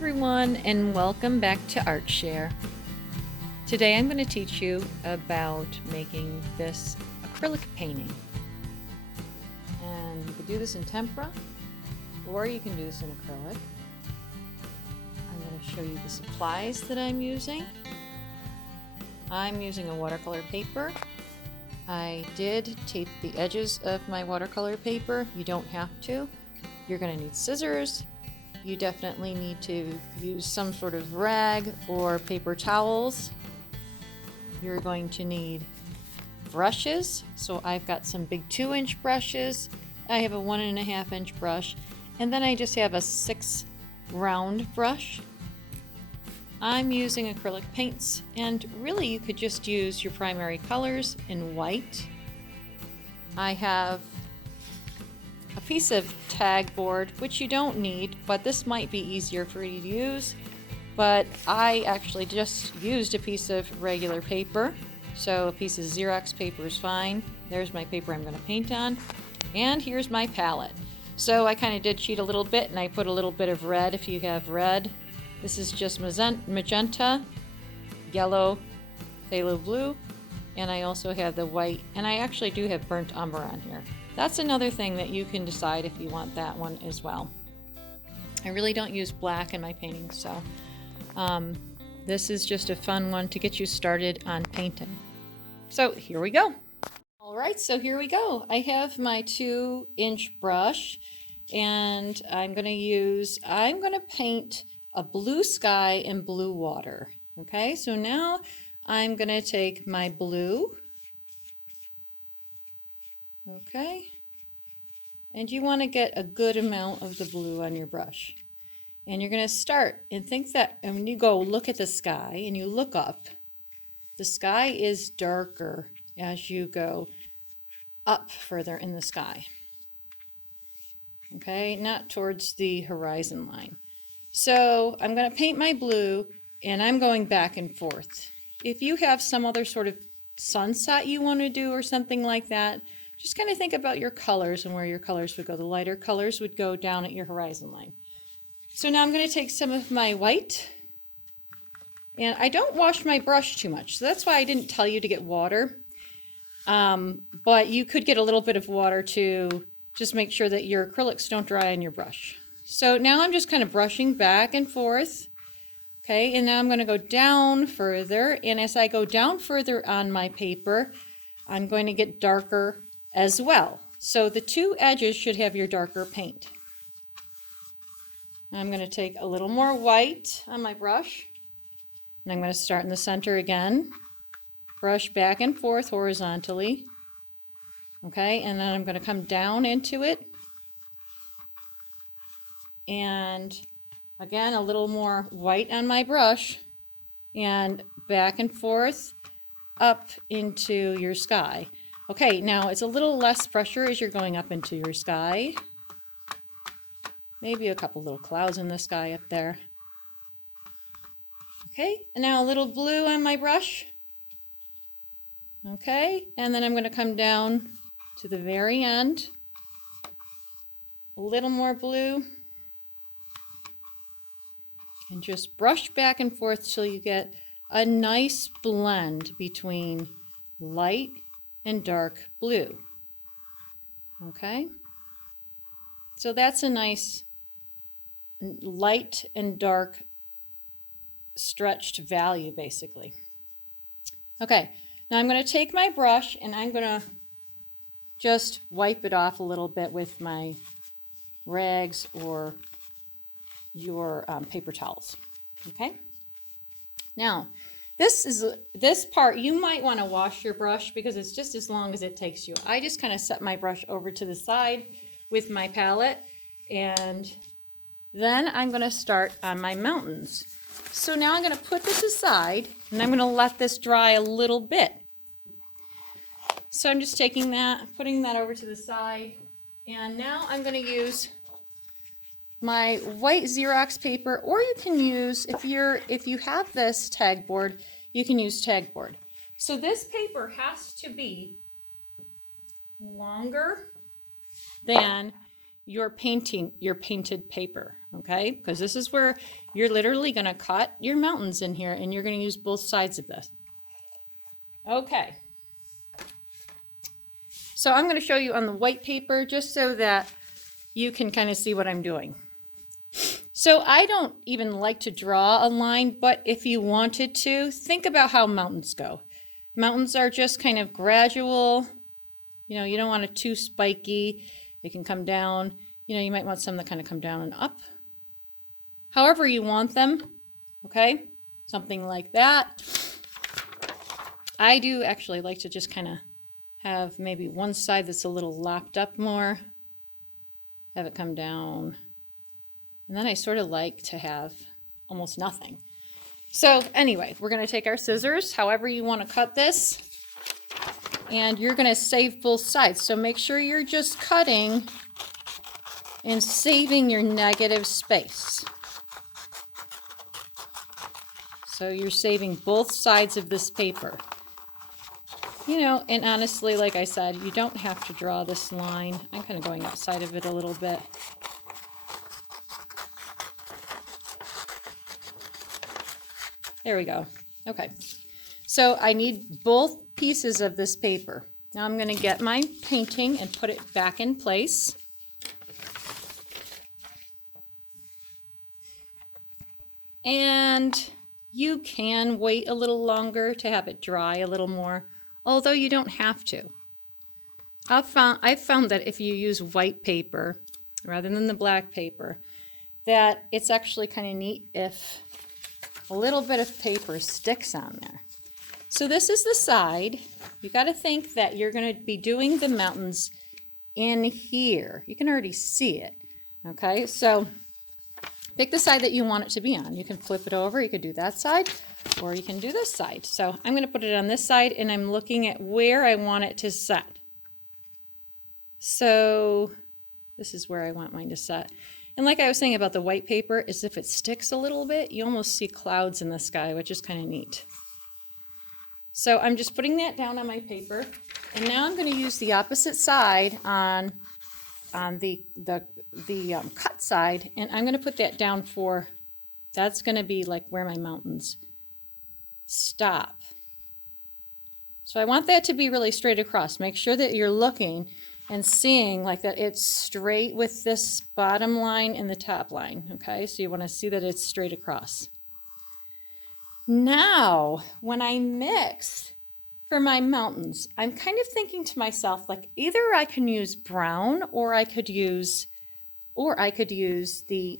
everyone, and welcome back to Art-Cher. Today I'm going to teach you about making this acrylic painting. And you can do this in tempera, or you can do this in acrylic. I'm going to show you the supplies that I'm using. I'm using a watercolor paper. I did tape the edges of my watercolor paper. You don't have to. You're going to need scissors. You definitely need to use some sort of rag or paper towels. You're going to need brushes. So I've got some big 2-inch brushes. I have a 1.5-inch brush. And then I just have a 6 round brush. I'm using acrylic paints, and really you could just use your primary colors in white. I have a piece of tag board, which you don't need, but this might be easier for you to use. But I actually just used a piece of regular paper, so a piece of Xerox paper is fine. There's my paper I'm going to paint on, and here's my palette. So I kind of did cheat a little bit, and I put a little bit of red if you have red. This is just magenta, yellow, phthalo blue, and I also have the white, and I actually do have burnt umber on here. That's another thing that you can decide if you want that one as well. I really don't use black in my paintings, so this is just a fun one to get you started on painting. So here we go. All right, so here we go. I have my 2-inch brush, and I'm going to paint a blue sky and blue water. Okay, so now I'm going to take my blue. Okay, and you want to get a good amount of the blue on your brush. And you're going to start and think that, and when you go look at the sky and you look up, the sky is darker as you go up further in the sky. Okay, not towards the horizon line. So I'm going to paint my blue, and I'm going back and forth. If you have some other sort of sunset you want to do or something like that, just kind of think about your colors and where your colors would go. The lighter colors would go down at your horizon line. So now I'm going to take some of my white, and I don't wash my brush too much, so that's why I didn't tell you to get water. But you could get a little bit of water to just make sure that your acrylics don't dry on your brush. So now I'm just kind of brushing back and forth. Okay, and now I'm going to go down further, and as I go down further on my paper, I'm going to get darker as well. So the 2 edges should have your darker paint. I'm going to take a little more white on my brush, and I'm going to start in the center again, brush back and forth horizontally. Okay, and then I'm going to come down into it, and again a little more white on my brush, and back and forth up into your sky. Okay, now it's a little less pressure as you're going up into your sky. Maybe a couple little clouds in the sky up there. Okay, and now a little blue on my brush. Okay, and then I'm going to come down to the very end. A little more blue. And just brush back and forth till you get a nice blend between light and dark blue. Okay, so that's a nice light and dark stretched value basically. Okay, now I'm going to take my brush and I'm going to just wipe it off a little bit with my rags or your paper towels. Okay, now this part you might want to wash your brush because it's just as long as it takes you. I just kind of set my brush over to the side with my palette, and then I'm going to start on my mountains. So now I'm going to put this aside, and I'm going to let this dry a little bit. So I'm just taking that, putting that over to the side, and now I'm going to use my white Xerox paper, or you can use, if you have this tag board, you can use tag board. So this paper has to be longer than your painted paper. okay? Because this is where you're literally going to cut your mountains in here, and you're going to use both sides of this. Okay. So I'm going to show you on the white paper just so that you can kind of see what I'm doing. So I don't even like to draw a line, but if you wanted to, think about how mountains go. Mountains are just kind of gradual. You know, you don't want it too spiky. They can come down. You know, you might want some that kind of come down and up. However you want them, okay? Something like that. I do actually like to just kind of have maybe one side that's a little lopped up more. Have it come down. And then I sort of like to have almost nothing. So anyway, we're going to take our scissors, however you want to cut this, and you're going to save both sides. So make sure you're just cutting and saving your negative space. So you're saving both sides of this paper. You know, and honestly, like I said, you don't have to draw this line. I'm kind of going outside of it a little bit. There we go. Okay. So I need both pieces of this paper. Now I'm going to get my painting and put it back in place. And you can wait a little longer to have it dry a little more, although you don't have to. I've found that if you use white paper rather than the black paper, that it's actually kind of neat if a little bit of paper sticks on there. So this is the side. You got to think that you're going to be doing the mountains in here. You can already see it. Okay, so pick the side that you want it to be on. You can flip it over. You could do that side, or you can do this side. So I'm going to put it on this side, and I'm looking at where I want it to set. So this is where I want mine to set. And like I was saying about the white paper, is if it sticks a little bit, you almost see clouds in the sky, which is kind of neat. So I'm just putting that down on my paper, and now I'm going to use the opposite side on the cut side, and I'm going to put that down for, that's going to be like where my mountains stop. So I want that to be really straight across. Make sure that you're looking and seeing like that it's straight with this bottom line and the top line, okay? So you want to see that it's straight across. Now, when I mix for my mountains, I'm kind of thinking to myself, like either I can use brown or I could use the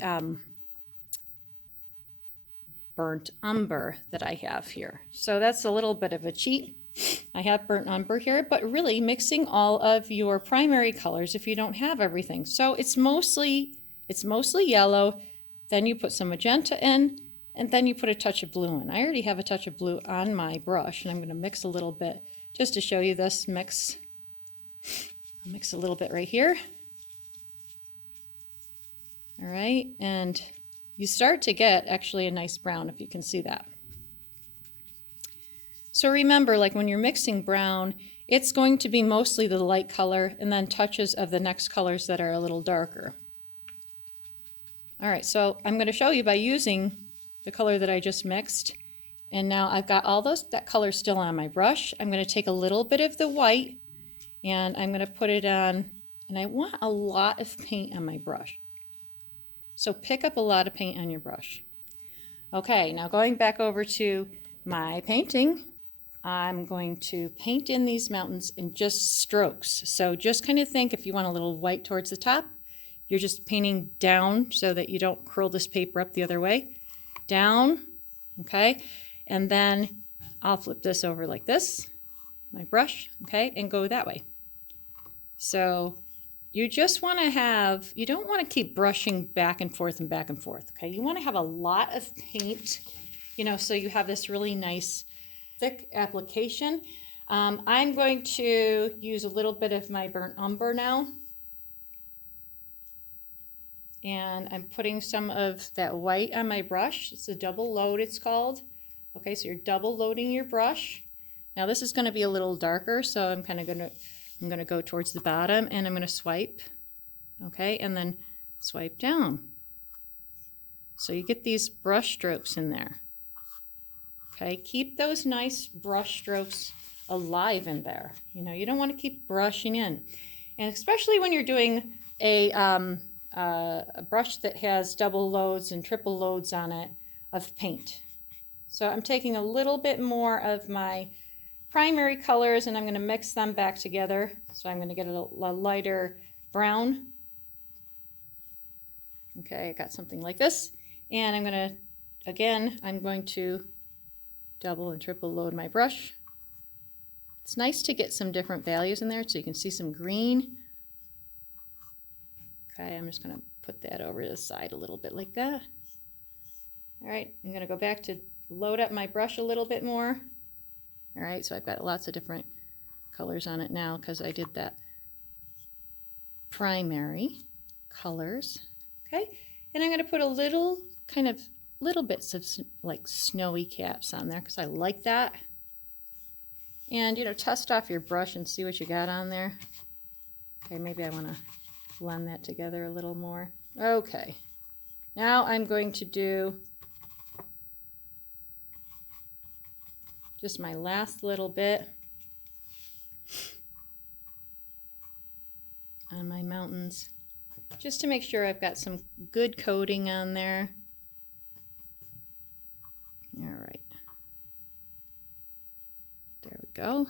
burnt umber that I have here. So that's a little bit of a cheat. I have burnt umber here, but really mixing all of your primary colors if you don't have everything. So it's mostly yellow, then you put some magenta in, and then you put a touch of blue in. I already have a touch of blue on my brush, and I'm going to mix a little bit just to show you this mix. I'll mix a little bit right here. All right, and you start to get actually a nice brown if you can see that. So remember, like when you're mixing brown, it's going to be mostly the light color and then touches of the next colors that are a little darker. All right, so I'm going to show you by using the color that I just mixed. And now I've got all that color still on my brush. I'm going to take a little bit of the white and I'm going to put it on, and I want a lot of paint on my brush. So pick up a lot of paint on your brush. Okay, now going back over to my painting, I'm going to paint in these mountains in just strokes. So just kind of think if you want a little white towards the top, you're just painting down so that you don't curl this paper up the other way. Down, okay? And then I'll flip this over like this, my brush, okay, and go that way. So you just want to have, you don't want to keep brushing back and forth, okay? You want to have a lot of paint, you know, so you have this really nice thick application. I'm going to use a little bit of my burnt umber now. And I'm putting some of that white on my brush. It's a double load, it's called. Okay, so you're double loading your brush. Now this is going to be a little darker, so I'm going to go towards the bottom and I'm going to swipe. Okay, and then swipe down. So you get these brush strokes in there. Okay, keep those nice brush strokes alive in there. You know, you don't want to keep brushing in. And especially when you're doing a brush that has double loads and triple loads on it of paint. So I'm taking a little bit more of my primary colors and I'm going to mix them back together. So I'm going to get a lighter brown. Okay, I got something like this. And I'm going to, again, I'm going to double and triple load my brush. It's nice to get some different values in there so you can see some green. Okay, I'm just going to put that over to the side a little bit like that. All right, I'm going to go back to load up my brush a little bit more. All right, so I've got lots of different colors on it now because I did that primary colors. Okay, and I'm going to put a little bits of like snowy caps on there because I like that. And you know, test off your brush and see what you got on there. Okay, maybe I want to blend that together a little more. Okay, now I'm going to do just my last little bit on my mountains, just to make sure I've got some good coating on there. All right, there we go.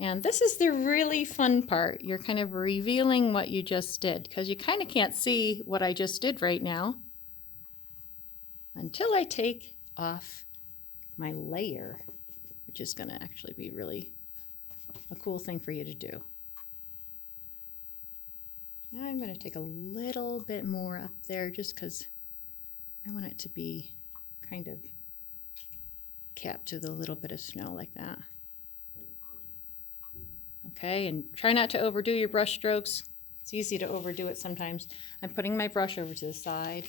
And this is the really fun part. You're kind of revealing what you just did because you kind of can't see what I just did right now until I take off my layer, which is going to actually be really a cool thing for you to do. Now I'm going to take a little bit more up there just because I want it to be kind of capped with a little bit of snow like that. Okay, and try not to overdo your brush strokes. It's easy to overdo it sometimes. I'm putting my brush over to the side,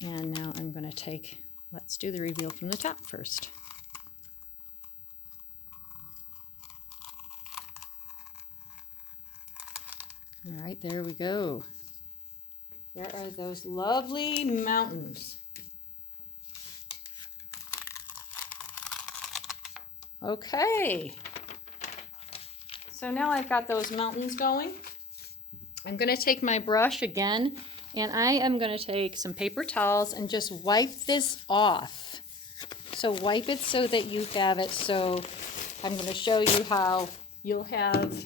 and now I'm going to take, let's do the reveal from the top first. All right, there we go. There are those lovely mountains. Okay. So now I've got those mountains going. I'm going to take my brush again, and I am going to take some paper towels and just wipe this off. So wipe it so that you have it. So I'm going to show you how you'll have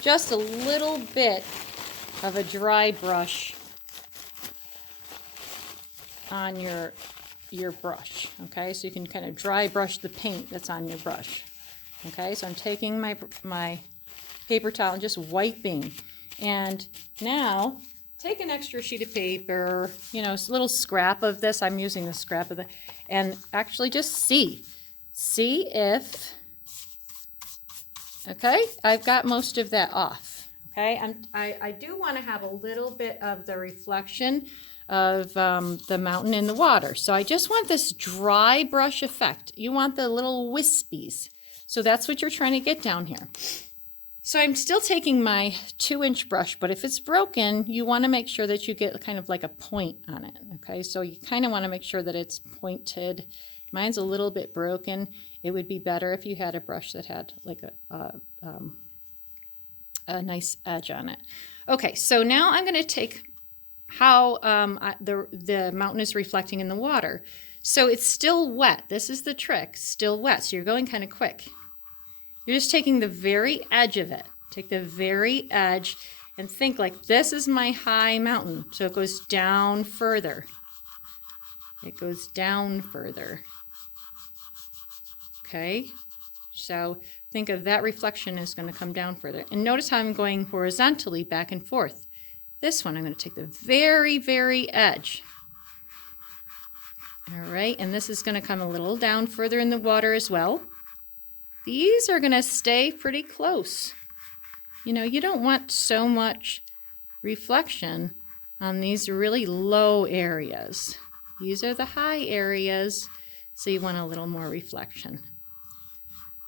just a little bit of a dry brush on your brush. Okay, so you can kind of dry brush the paint that's on your brush. Okay, so I'm taking my paper towel and just wiping. And now, take an extra sheet of paper, you know, a little scrap of this. I'm using the scrap of the, and actually just see if, okay, I've got most of that off. Okay, I do want to have a little bit of the reflection of the mountain in the water. So I just want this dry brush effect. You want the little wispies. So that's what you're trying to get down here. So I'm still taking my 2-inch brush, but if it's broken, you want to make sure that you get kind of like a point on it. Okay, so you kind of want to make sure that it's pointed. Mine's a little bit broken. It would be better if you had a brush that had like a nice edge on it. Okay, so now I'm going to take how the mountain is reflecting in the water. So it's still wet. This is the trick, still wet. So you're going kind of quick. You're just taking the very edge of it. Take the very edge and think like this is my high mountain. So it goes down further. It goes down further. Okay, so think of that reflection is going to come down further. And notice how I'm going horizontally back and forth. This one, I'm going to take the very, very edge. All right, and this is going to come a little down further in the water as well. These are going to stay pretty close. You know, you don't want so much reflection on these really low areas. These are the high areas, so you want a little more reflection.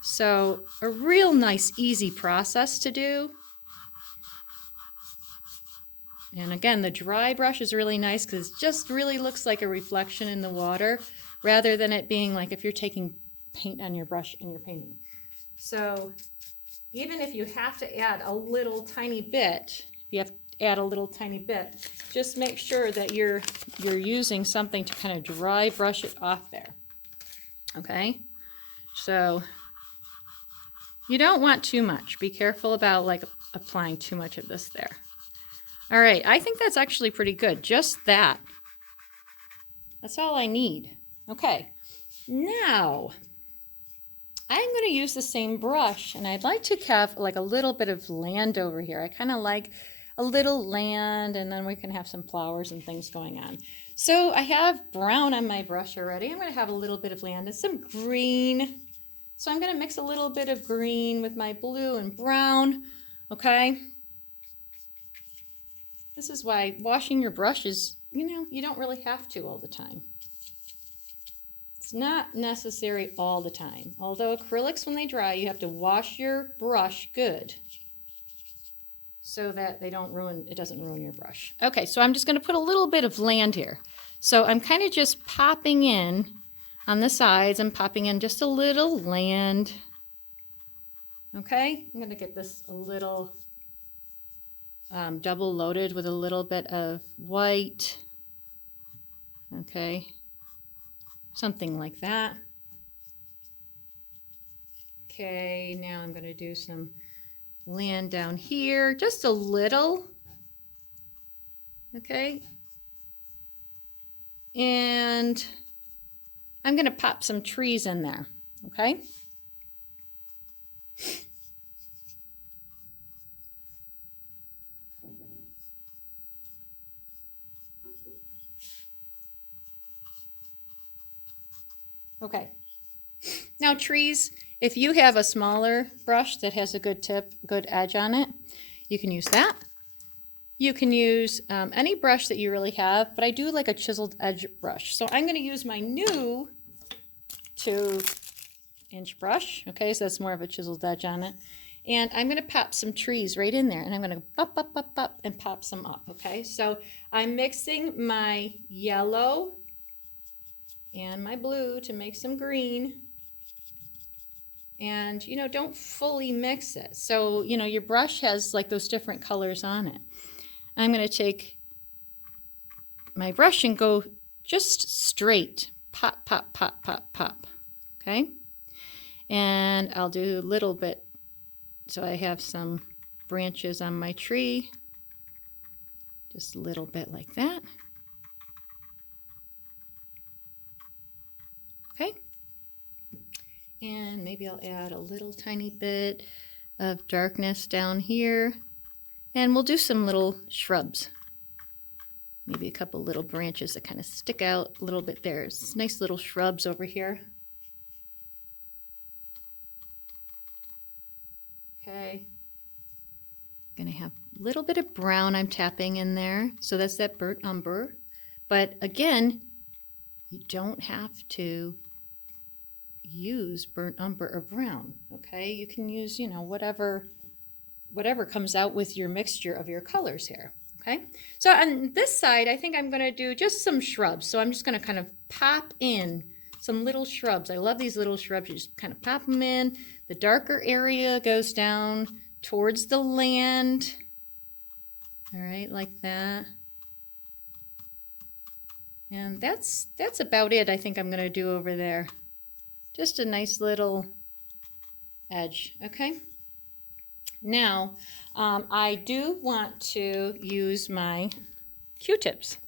So a real nice, easy process to do. And again, the dry brush is really nice because it just really looks like a reflection in the water rather than it being like if you're taking paint on your brush and you're painting. So even if you have to add a little tiny bit, just make sure that you're using something to kind of dry brush it off there. Okay? So you don't want too much. Be careful about like applying too much of this there. All right, I think that's actually pretty good. Just that. That's all I need. Okay, now I'm going to use the same brush, and I'd like to have like a little bit of land over here. I kind of like a little land, and then we can have some flowers and things going on. So I have brown on my brush already. I'm going to have a little bit of land and some green. So I'm going to mix a little bit of green with my blue and brown, okay? This is why washing your brushes, you don't really have to all the time. It's not necessary all the time. Although acrylics, when they dry, you have to wash your brush good so that it doesn't ruin your brush. Okay, so I'm just going to put a little bit of land here. So I'm kind of just popping in on the sides. I'm popping in just a little land. Okay, I'm going to get this a little double loaded with a little bit of white. Okay, something like that. Okay, now I'm going to do some land down here, just a little. Okay, and I'm going to pop some trees in there. Okay. Okay, now trees, if you have a smaller brush that has a good tip, good edge on it, you can use that. You can use any brush that you really have, but I do like a chiseled edge brush. So I'm going to use my new 2-inch brush, okay, so that's more of a chiseled edge on it. And I'm going to pop some trees right in there, and I'm going to pop, and pop some up, okay? So I'm mixing my yellow and my blue to make some green. And, don't fully mix it. So, your brush has like those different colors on it. I'm going to take my brush and go just straight. Pop, pop, pop, pop, pop. Okay? And I'll do a little bit. So I have some branches on my tree. Just a little bit like that. Okay, and maybe I'll add a little tiny bit of darkness down here, and we'll do some little shrubs. Maybe a couple little branches that kind of stick out a little bit there. It's nice little shrubs over here. Okay, gonna have a little bit of brown I'm tapping in there, so that's that burnt umber. But again, you don't have to use burnt umber or brown, okay? You can use, whatever comes out with your mixture of your colors here, okay? So on this side, I think I'm going to do just some shrubs. So I'm just going to kind of pop in some little shrubs. I love these little shrubs. You just kind of pop them in. The darker area goes down towards the land. All right, like that. And that's about it I think I'm going to do over there. Just a nice little edge, okay? Now, I do want to use my Q-tips,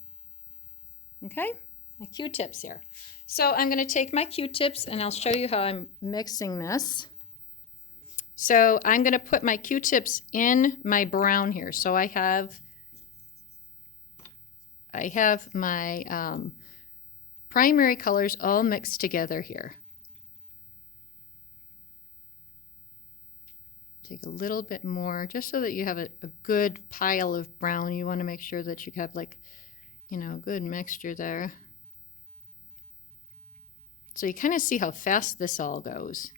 okay? My Q-tips here. So I'm going to take my Q-tips and I'll show you how I'm mixing this. So I'm going to put my Q-tips in my brown here. So I have my primary colors all mixed together here. Take a little bit more just so that you have a good pile of brown. You want to make sure that you have like, a good mixture there. So you kind of see how fast this all goes.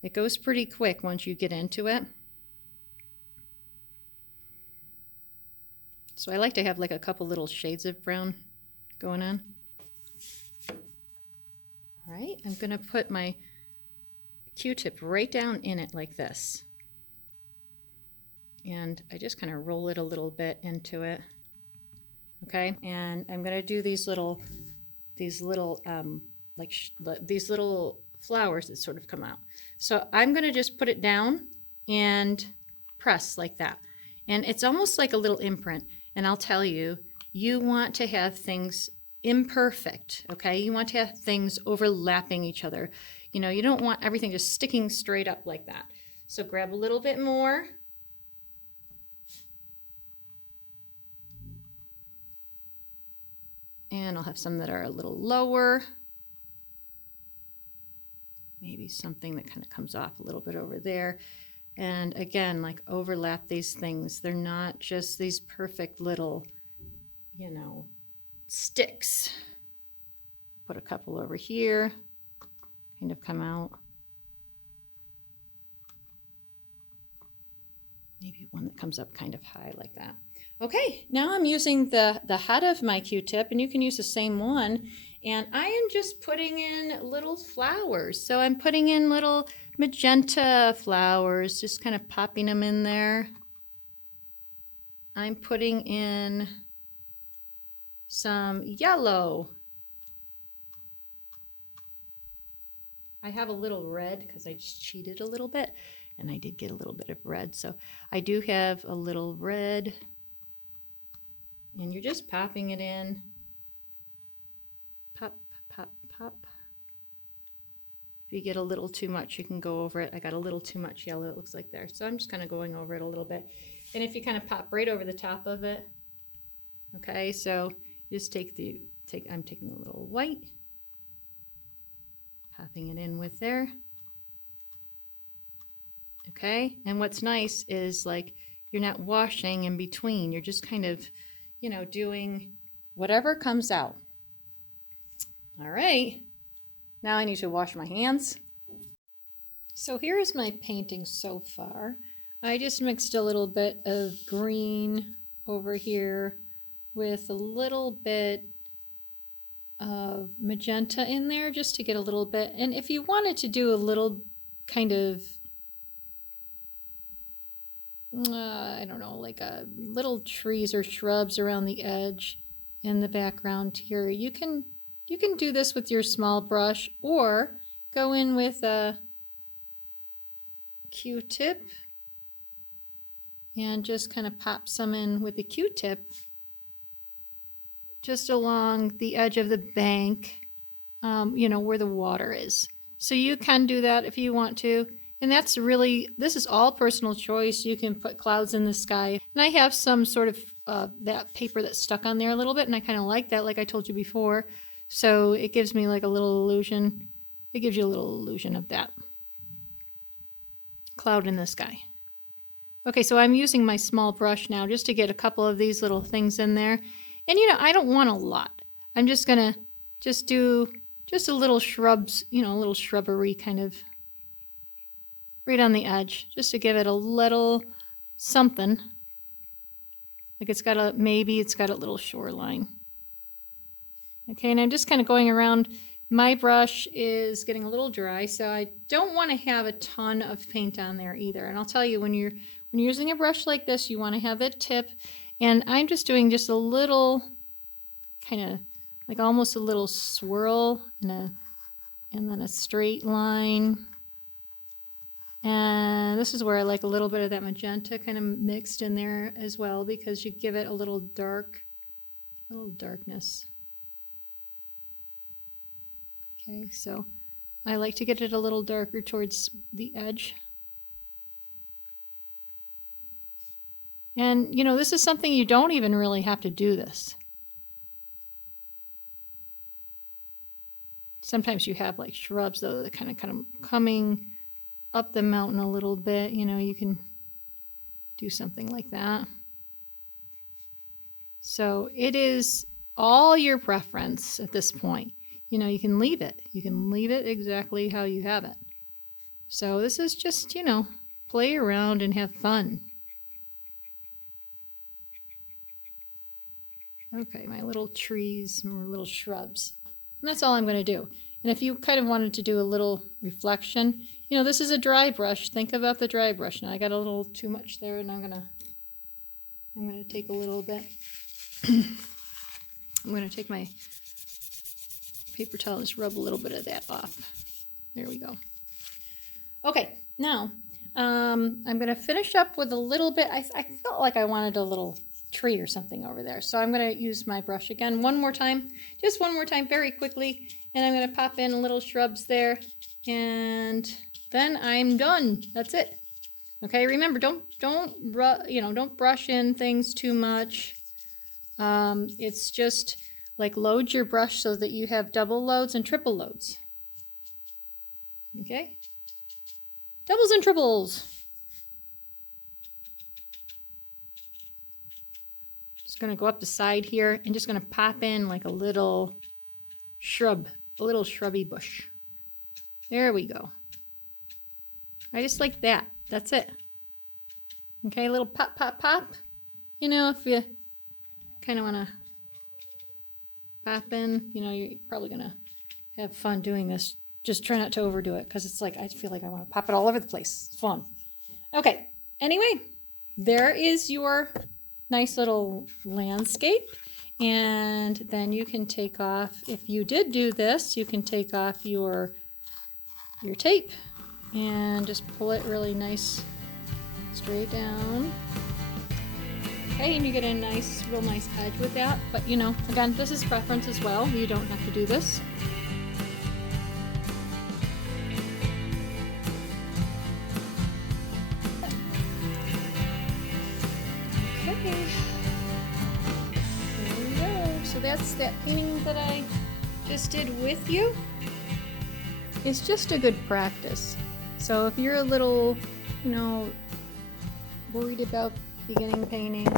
It goes pretty quick once you get into it. So I like to have like a couple little shades of brown going on. All right, I'm gonna put my Q-tip right down in it like this. And I just kind of roll it a little bit into it. Okay, and I'm gonna do these little these little flowers that sort of come out. So I'm gonna just put it down and press like that. And it's almost like a little imprint. And I'll tell you, you want to have things imperfect, okay? You want to have things overlapping each other. You know, you don't want everything just sticking straight up like that. So grab a little bit more. And I'll have some that are a little lower. Maybe something that kind of comes off a little bit over there. And again, like overlap these things. They're not just these perfect little, you know, sticks. Put a couple over here, kind of come out. Maybe one that comes up kind of high like that. Okay, now I'm using the head of my Q-tip, and you can use the same one. And I am just putting in little flowers. So I'm putting in little magenta flowers, just kind of popping them in there. I'm putting in some yellow. I have a little red because I just cheated a little bit, and I did get a little bit of red. So I do have a little red. And you're just popping it in. Pop, pop, pop. If you get a little too much, you can go over it. I got a little too much yellow, it looks like there. So I'm just kind of going over it a little bit. And if you kind of pop right over the top of it, okay, so you just I'm taking a little white, popping it in with there. Okay, and what's nice is like you're not washing in between. You're just kind of, you know, doing whatever comes out. All right, now I need to wash my hands. So here's my painting so far. I just mixed a little bit of green over here with a little bit of magenta in there just to get a little bit. And if you wanted to do a little kind of I don't know, like a little trees or shrubs around the edge in the background here. You can do this with your small brush or go in with a Q-tip and just kind of pop some in with the Q-tip just along the edge of the bank, you know, where the water is. So you can do that if you want to. And that's really, this is all personal choice. You can put clouds in the sky. And I have some sort of that paper that's stuck on there a little bit, and I kind of like that, like I told you before. So it gives me like a little illusion. It gives you a little illusion of that cloud in the sky. Okay, so I'm using my small brush now just to get a couple of these little things in there. And you know, I don't want a lot. I'm just gonna do just a little shrubs, you know, a little shrubbery kind of right on the edge, just to give it a little something. Like it's got a, maybe it's got a little shoreline. Okay, and I'm just kind of going around. My brush is getting a little dry, so I don't want to have a ton of paint on there either. And I'll tell you, when you're using a brush like this, you want to have that tip. And I'm just doing just a little, kind of like almost a little swirl and then a straight line. And this is where I like a little bit of that magenta kind of mixed in there as well, because you give it a little darkness. Okay, so I like to get it a little darker towards the edge. And you know, this is something you don't even really have to do this. Sometimes you have like shrubs though that kind of coming up the mountain a little bit, you know, you can do something like that. So it is all your preference at this point. You know, you can leave it. You can leave it exactly how you have it. So this is just, you know, play around and have fun. Okay, my little trees, my little shrubs. And that's all I'm going to do. And if you kind of wanted to do a little reflection, you know, this is a dry brush. Think about the dry brush. Now I got a little too much there, and I'm gonna take a little bit. I'm gonna take my paper towel and just rub a little bit of that off. There we go. Okay, now I'm gonna finish up with a little bit. I felt like I wanted a little tree or something over there, so I'm gonna use my brush again one more time, just one more time, very quickly, and I'm gonna pop in little shrubs there, and then I'm done. That's it. Okay, remember, don't brush in things too much. It's just like load your brush so that you have double loads and triple loads. Okay, doubles and triples. Just gonna go up the side here and just gonna pop in like a little shrub, a little shrubby bush. There we go. I just like that. That's it. Okay, a little pop, pop, pop. You know, if you kind of want to pop in, you know, you're probably going to have fun doing this. Just try not to overdo it, because it's like, I feel like I want to pop it all over the place. It's fun. Okay, anyway, there is your nice little landscape. And then you can take off, if you did do this, you can take off your tape and just pull it really nice straight down. Okay, and you get a nice, real nice edge with that. But you know, again, this is preference as well. You don't have to do this. Okay. There we go. So that's that painting that I just did with you. It's just a good practice. So if you're a little, you know, worried about beginning painting,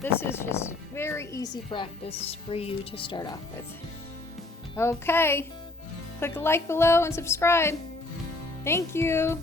this is just very easy practice for you to start off with. Okay, click a like below and subscribe. Thank you.